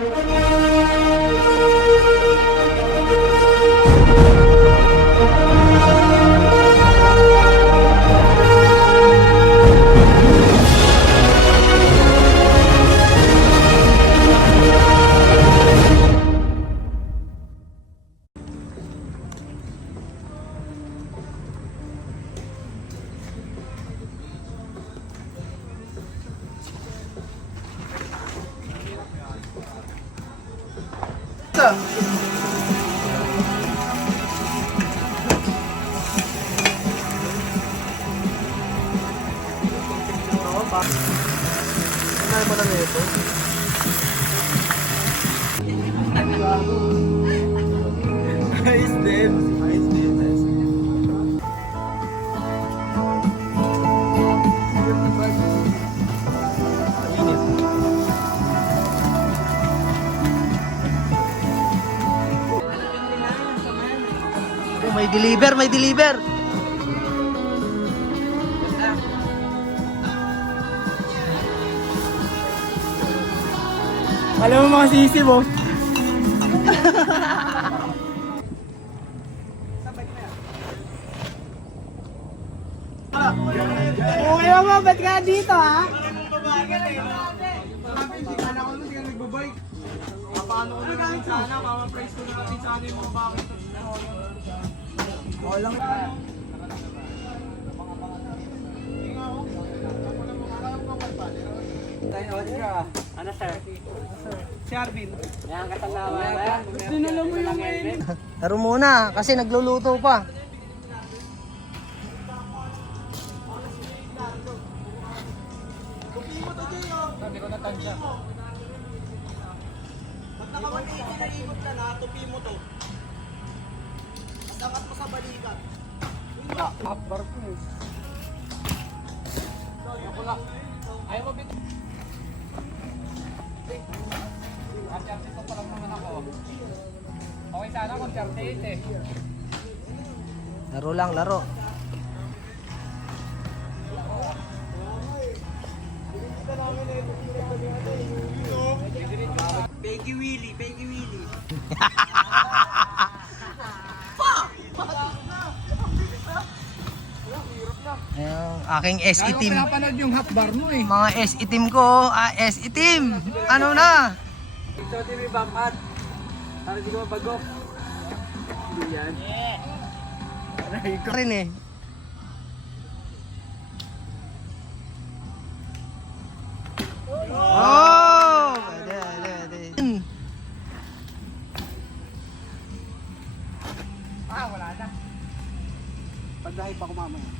Ano mo na nito? Ayos din. Ayos din. Oh, may deliver, may deliver. Alam mo mga sisi, boss. Okay mo, ba't ka dito ha? Paano ko naman sana? Mama-praise ko natin sana yung mga bakit. Okay lang. Ano sir? Si Arvin. Yan, kasalawa yan. Dinala mo yung main. Laro muna, kasi nagluluto pa. Sabi ko na tansya. Pag naka-180 na ikot ka na, tupi mo to. At angat mo sa balikat. Akbar ko eh. Ayaw mo bito. Ang charge ko pa lang naman ako. Okay sana kung charge 8 eh. Laro lang, laro. Peggy Willy, Peggy Willy. Yung aking SE team. Pinapanood yung hot bar mo eh. Mga SE team ko, SE team. Ano na? Ito TV bangkat. Para di ko mabagok. Hindi yan. Rin eh. Oh! Pwede, pwede, pwede. Wala na. Pagdahay pa ko mamaya.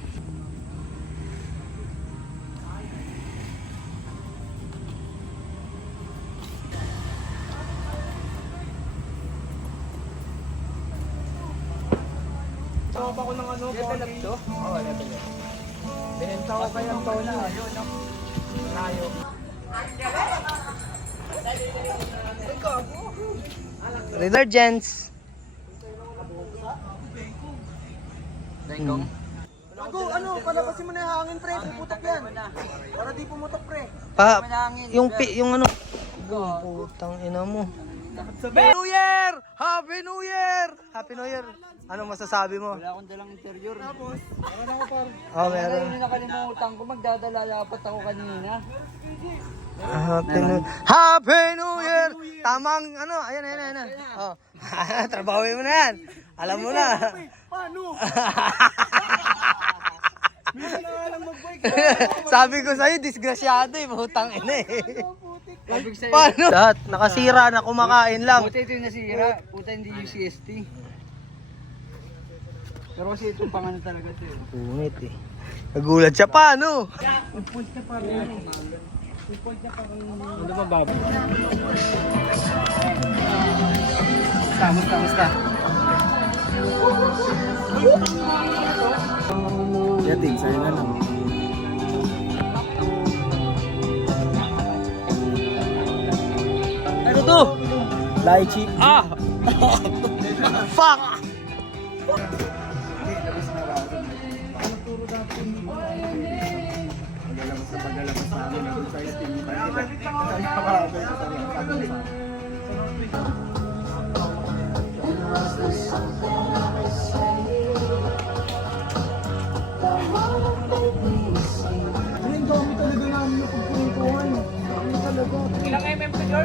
Tawag ako ng ano, level up to? Oo, level up. Binenta ko kay Antonio. Layo. Resurgence. Tengkong. Gago, ano, palabasin mo na yung hangin, pre. Puputok yan. Para di pumutok, pre. Yung ano. Putang ina mo. Happy New Year! Happy New Year! Happy New Year! Ano masasabi mo? Wala akong dalang interior. Tapos, ano ako, par? Oh, meron. Yung nakalimutan ko, magdadala dapat ako kanina. Happy New Year! Tamang ano, ayan, ayan, ayan. Oh. Trabawin mo na yan. Alam mo na. Paano? Minsan na nga lang mag-bike. Sabi ko sa'yo, disgrasyado eh. Putang ina eh. Sabi ko sa'yo, Paano? Lahat, nakasira na kumakain lang. buti ito yung nasira. Puta hindi yung CST. Pero kasi itong pangano talaga ito eh. Punit eh. Nagulat siya pa, ano? Ano ba babo? Kamusta? Yating, sa'yo na lang. Ano to? Lychee. Ah! Fuck!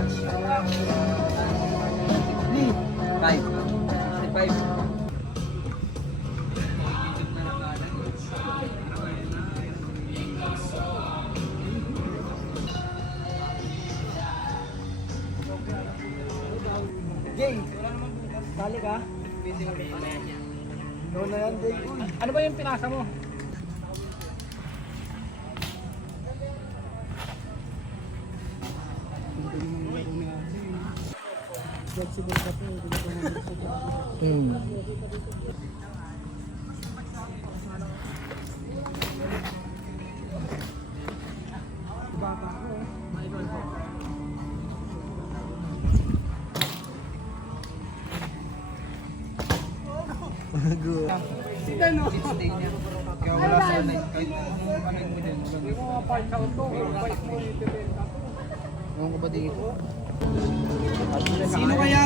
much? 5. 65. Jay, sali ka? Doon na yan, Jay. Ano ba yung pinasa mo? Hmm. Sino kaya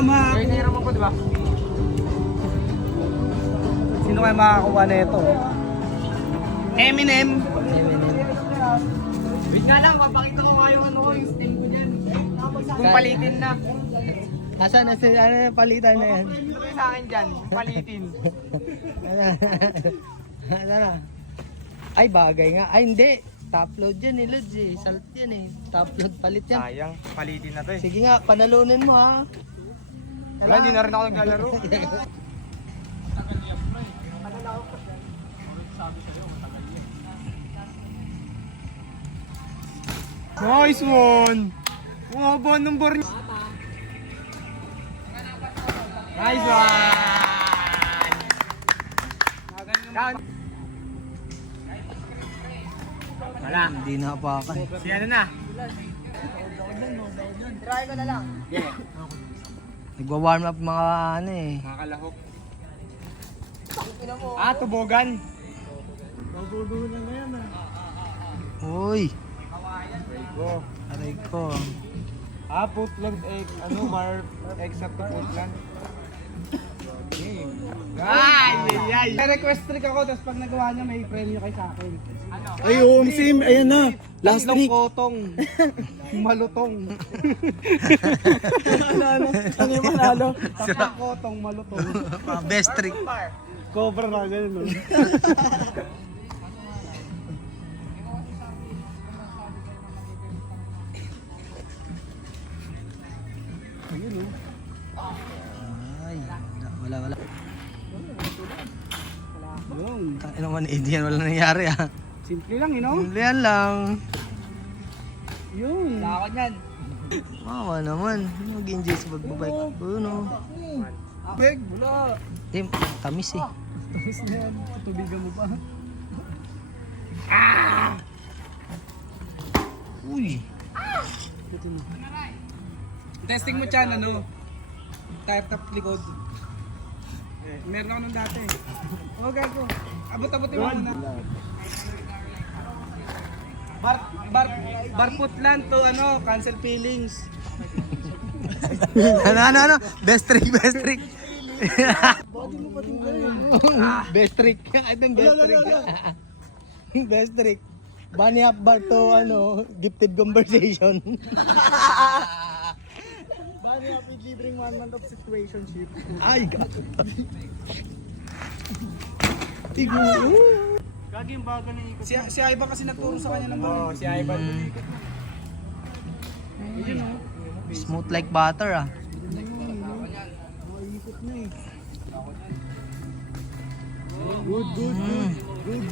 Sino kaya makakuha na ito? Eminem. Wait nga lang, mapakita ko nga yung yung steam ko dyan. Kung palitin na. Asan na yung palitan na yan? Ito kayo sa akin dyan, palitin. Ano na? Ay, bagay nga. Ay, hindi. Top load yan eh, Lods eh. Salt yan eh. Top load palit yan. Sayang, palitin na to eh. Sige nga, panalunin mo ha. Wala, hindi na rin ako naglalaro. Nice one! Wow, buwan ng bar niya. Nice one! Wala. Hindi na apakan. Si ano na? Try ko na lang. Yeah. Nagwa-warm up mga ano eh. Nakakalahok. Tubogan. Uy! Go. Aray ko. Putlog egg. Bar except to Putlog. Ay! May request trick ako, tapos pag nagawa niya, may premyo kay sa akin. Ano? Ayun, Sim, ayan na. Last Tatlong week. kotong. Malutong. Ano yung manalo? Tatlong kotong, malutong. Best trick. Cobra na, ganun. Ay, wala. Yun. Ano naman, Indian, wala nangyari ah. Simple lang, Yan lang. Yun. Wala ako dyan. Mawa naman. Mag-enjoy sa pagbabike. Ano? Beg, wala. Tamis eh. Tapos na yan. Tubigan mo pa. Uy. Testing mo dyan, tire top likod. Meron ako nung dati. Gago. Abot-abotin mo na. Bar putlan to cancel feelings. Ano? Best trick. Best trick. Itong best trick. Best trick. Bunny up bar to gifted conversation. Bunny up with libreng 1 month of situationship. Ay, gago. Gagi yung bago na ikot. Si Ivan kasi nagturo sa kanya ng si Ivan. Smooth like butter ah. Ikot na eh. Good. Good.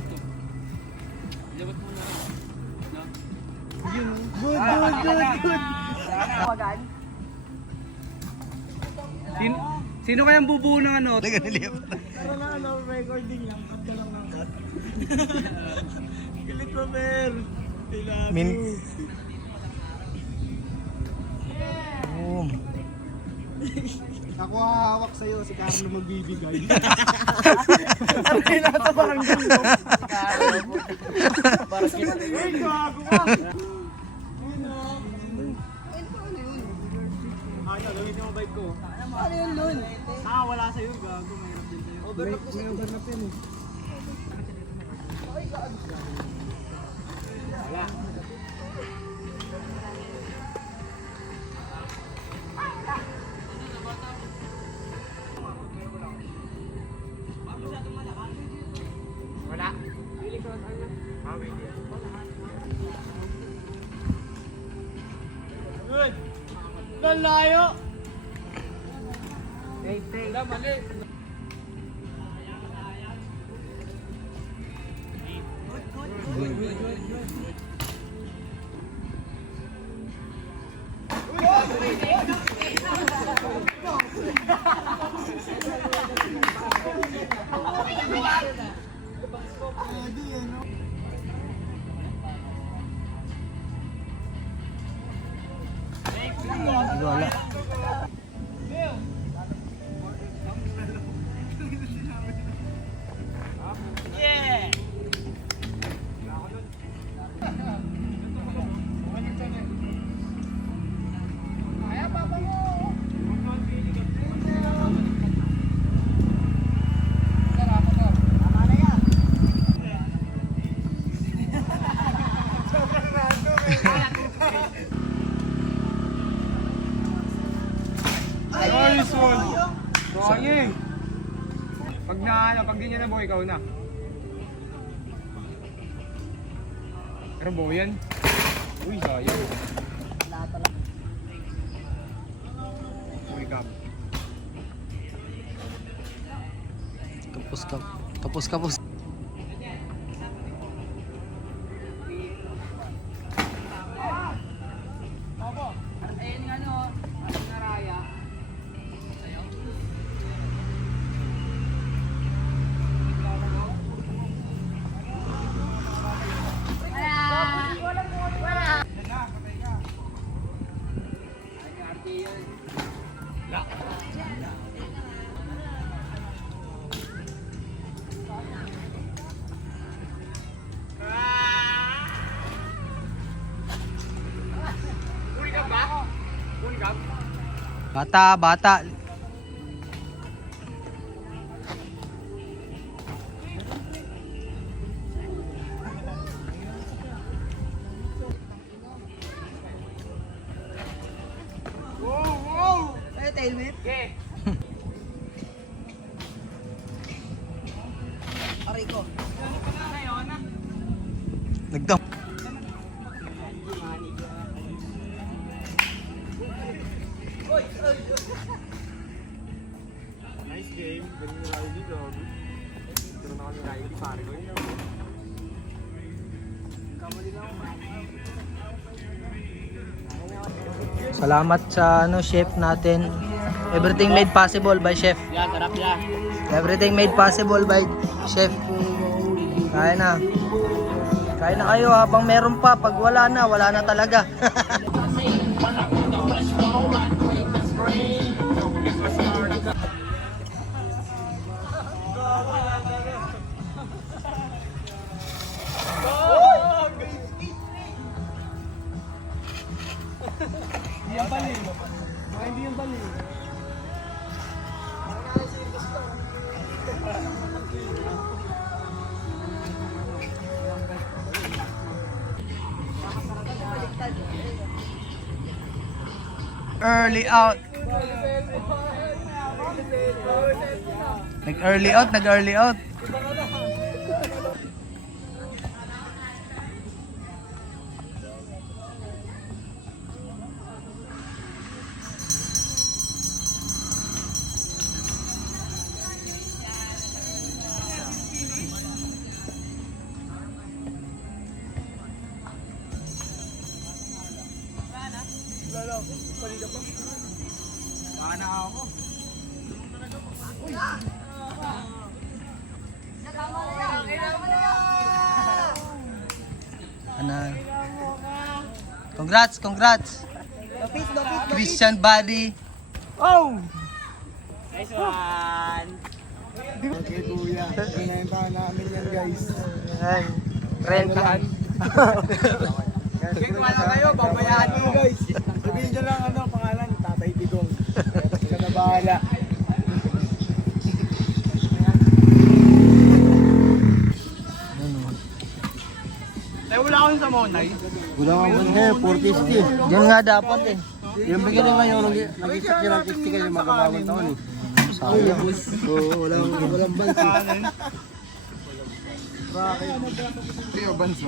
Sino kayang bubuo ng Teka, nilipat. recording lang. Cut ka lang ng cut. Galit mo, Mer. Min. Boom. Ako hahawak sa'yo, si Carlo magbibigay. Ano yung nasa parang gulo? Para sa kita. Uy, gago ka! Gawin yung bike ko. Ano yun, Lun? Wala sa'yo, gago. Mahirap din sa'yo. Overlap ko sa'yo. Overlap yan eh. Wala. Ang layo! Wala, mali. Wala. Nice one! Sayang! Pag ganyan na buhay, ikaw na. Pero buhay yan. Uy, sayang. Uy, kap. Kapos. Ayun nga no, ang naraya. Bata. Nagdam. Nice game. Ganun na tayo dito. Pero na kami tayo di pare ko yun. Salamat sa chef natin. Everything made possible by chef. Yan, sarap yan. Everything made possible by chef. Kain na. Kain na kayo habang meron pa. Pag wala na talaga. Early out. Nag-early out. Baka na ako. Ano? Congrats. Christian Body. Oh! Nice one! Okay, kuya. Pinentahan namin yan, guys. Ayan. Rentahan. Okay, kumala kayo. Babayaan mo, guys. Sabihin nyo lang, pangalan. Tatay Digong. Siya na bahala. Wala akong sa Monay. Wala nga po niya, 450. Diyan nga dapat eh. Yung bigyan naman yung nag-isip niya ng 50 kayo magkabawang taon eh. Sayang. Oo, walang bansi. Rio Banso.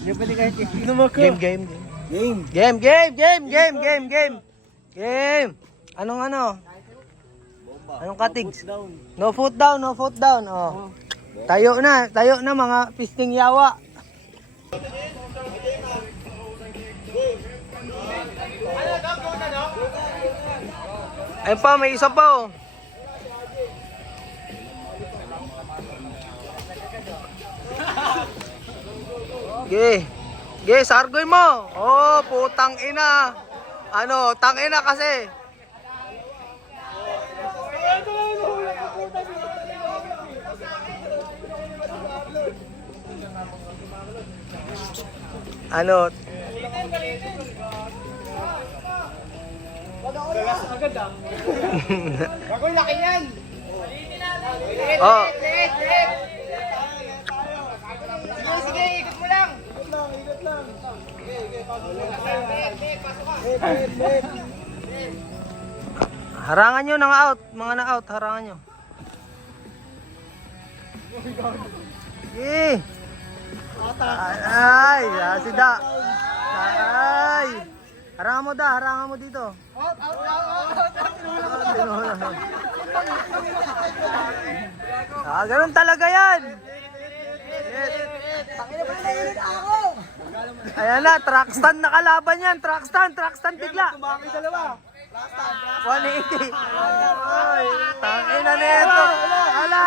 Hindi pwede kahit Game. Game. Game. Game! Anong ano? Anong katigs? No foot down, no foot down. Oh. Tayo na mga pisting yawa. Ayun pa, may isa pa oh. Sargoy mo. Oh, putang ina. Ano, tangina kasi. Ano? Bagong laki yan. Oh. Sige, ikot mo lang. Harangan nyo ng out, mga na-out, harangan nyo. Sige. Ay, sida. Ay. Harangan mo dito. Ganun talaga yan. Yes. Ayan na, track stand na kalaban yan. Track stand bigla. 180. Ay, tangin na nito. Ala!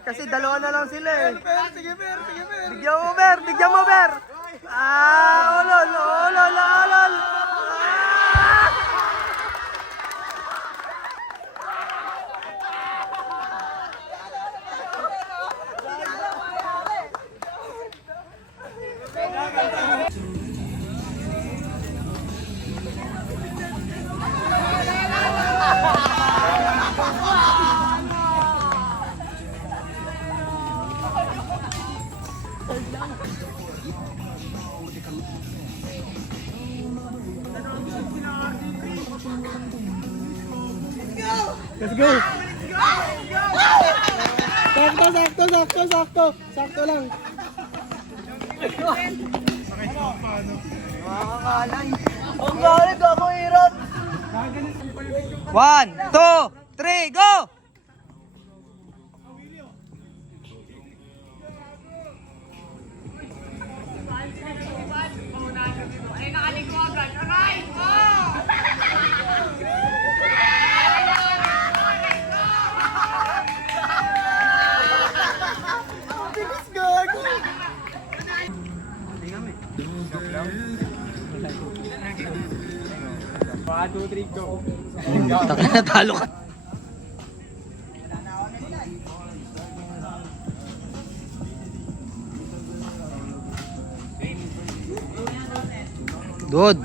Kasi dalawa na lang sila eh. Sige, Ber. Bigyan mo, Ber. Olol. Let's go. Sakto lang. Ang galit ako hirap. 1, 2, 3, go! Natalo ka. Good.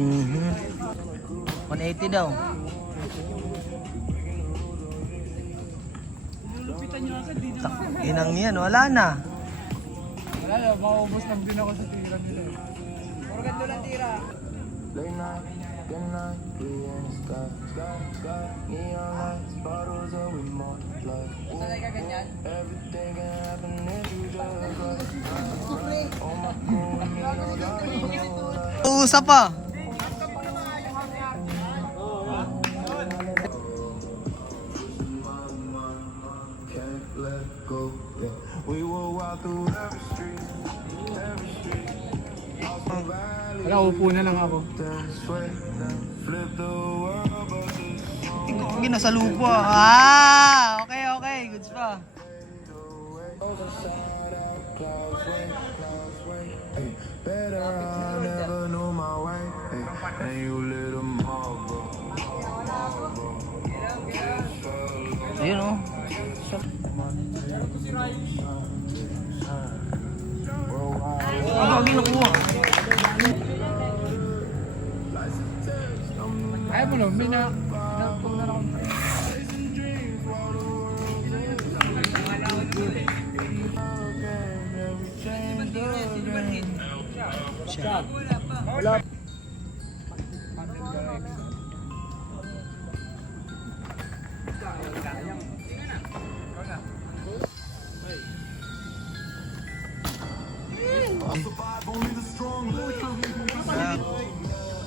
Mhm. 180 daw. Inang niyan, wala na. Wala na, maubos lang din ako sa tira nila. Puro ganito lang tira. Sanay ka ganyan? Uusap pa. Wala, upo na lang ako. Tingnan ko nasa lupa. Ah, okay. Goods pa. Ayun oh. Ang lagi nakuha. Ayaw mo no, may na ako. siya.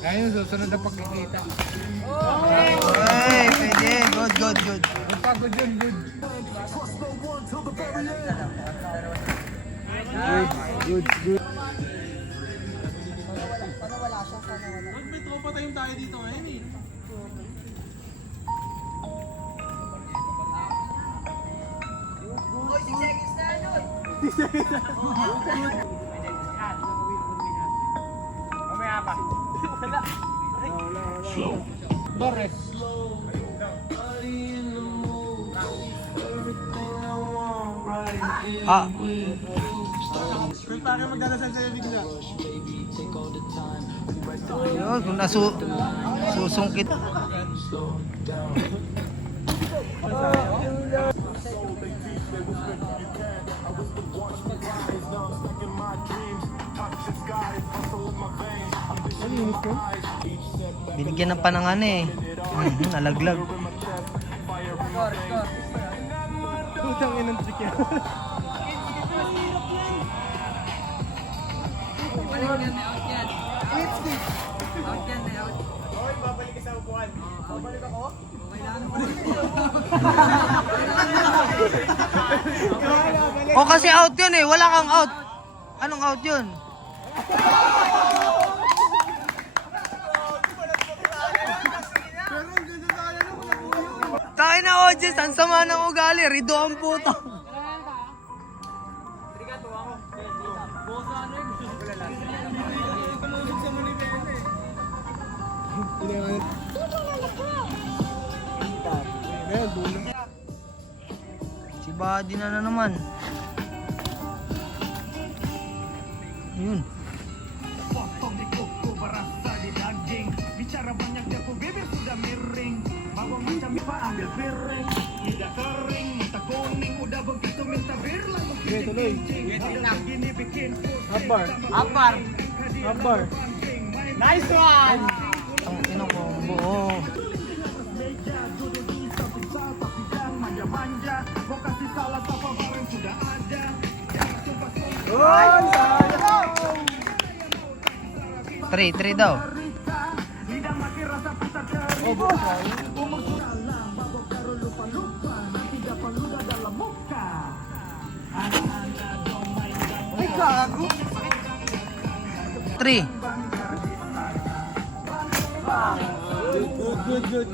Ayun, susunod na pagkikita. Ay, pwede. Good, good, good. Pagod yun, good. Ah, ayun, kung susungkit. Binigyan ng panangan eh. Nalaglag. Putang inang trick yan. O kasi out yun eh, wala kang out. Anong out yun? Tayo na Ojes, ang sama ng ugali, rido ang puto. Si Buddy na naman. Yun. Akbar. Nice one! Ang ino ko, buo. Three daw. Ay, gago! 3. Good.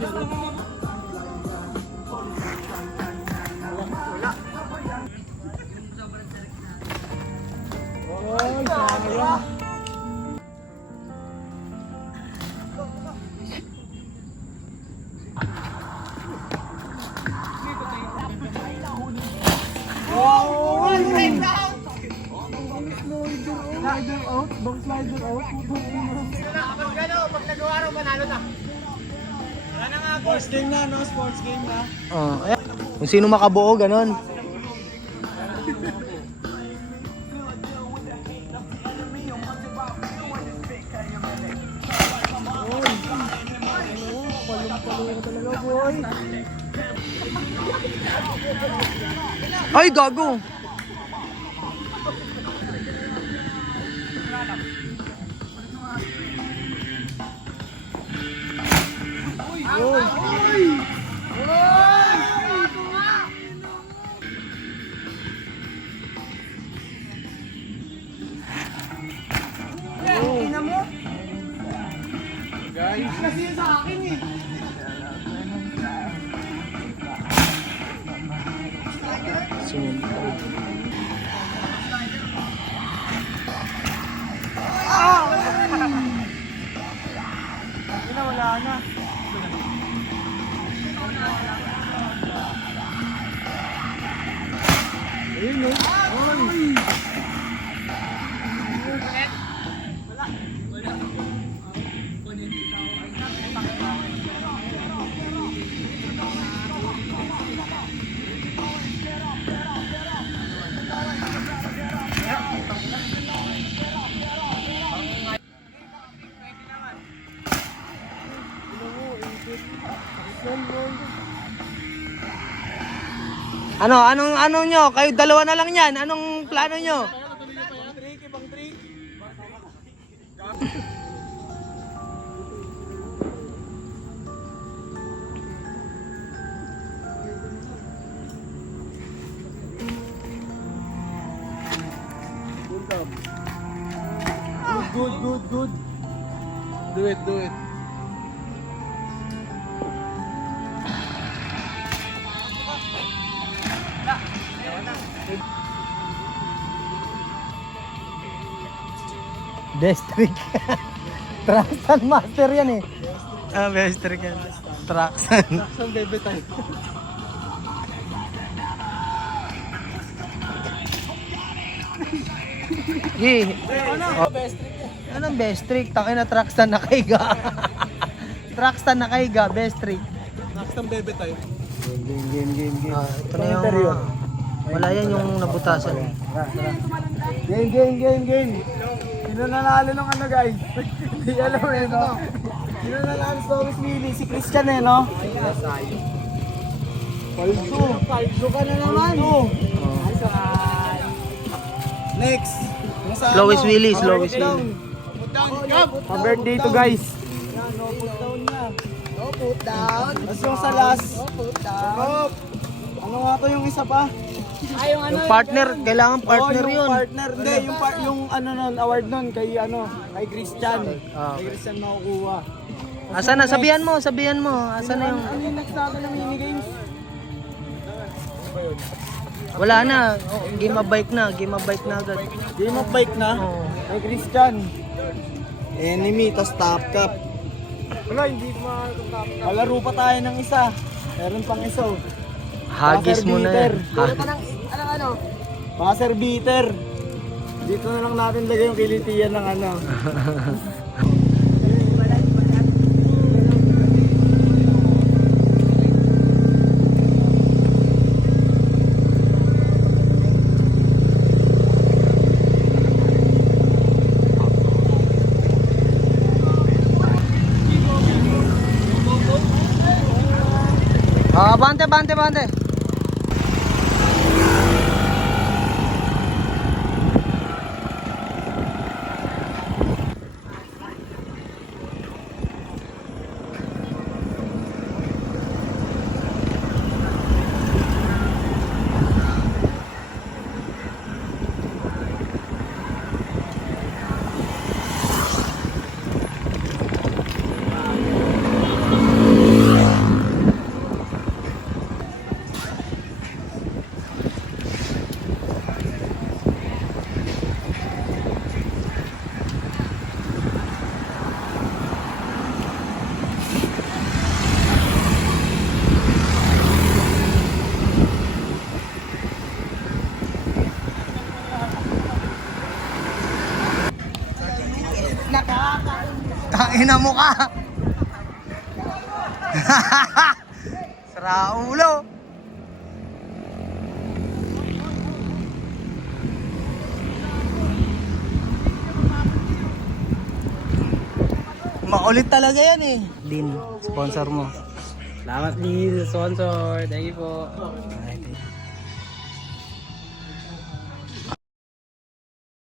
Oh, sayang. Slider out, bang slider out. Pag nagawa rin, manalo na. Wala na nga, sports game na, no? Sports game na. Oh, ayan. Kung sino makabuo, ganon. Ay, gago! Guys, kasi yun sa akin eh. Wala na. Ayun o. Ay! Ano nyo? Kayo dalawa na lang yan. Anong plano nyo? Good. Do it. Best trick. Traxan master yan eh. Best trick yan. Traxan. Saan bebe tayo? Gi. Anong best trick? Takin na Traxan na kaiga. Traxan na kaiga, best trick. Saan bebe tayo? Ito na yung wala yan yung nabutasan. Game. Sino nanalo ng ano guys? Hindi alam eh no? Sino nanalo sa Thomas Mili? Si Christian eh no? Paldo ka na naman. Next. Slowest Willy. Put birthday to guys. No put down na. No put down. Tapos yung sa last. No put down. Ano nga to yung isa pa? Yung partner, kailangan partner yung yun. Partner, hindi, yung ano nun, award nun kay Christian. Kay Christian makukuha. Asa na? Sabihan mo. Asa na yung... Ano yung next natin ng minigames? Wala na. Game of bike na agad. Game of bike na? Oo. Kay Christian. Enemy, tas top cup. Wala, hindi ko makakatap. Palaro pa tayo ng isa. Meron pang isa. Hagis mo na yan. Passer beater. Dito na lang natin lagay yung kilitiyan ng ano. Bante. Tangina mo ka. Sira ulo. Makulit talaga yan eh. Din, sponsor mo. Salamat din sa sponsor. Thank you po.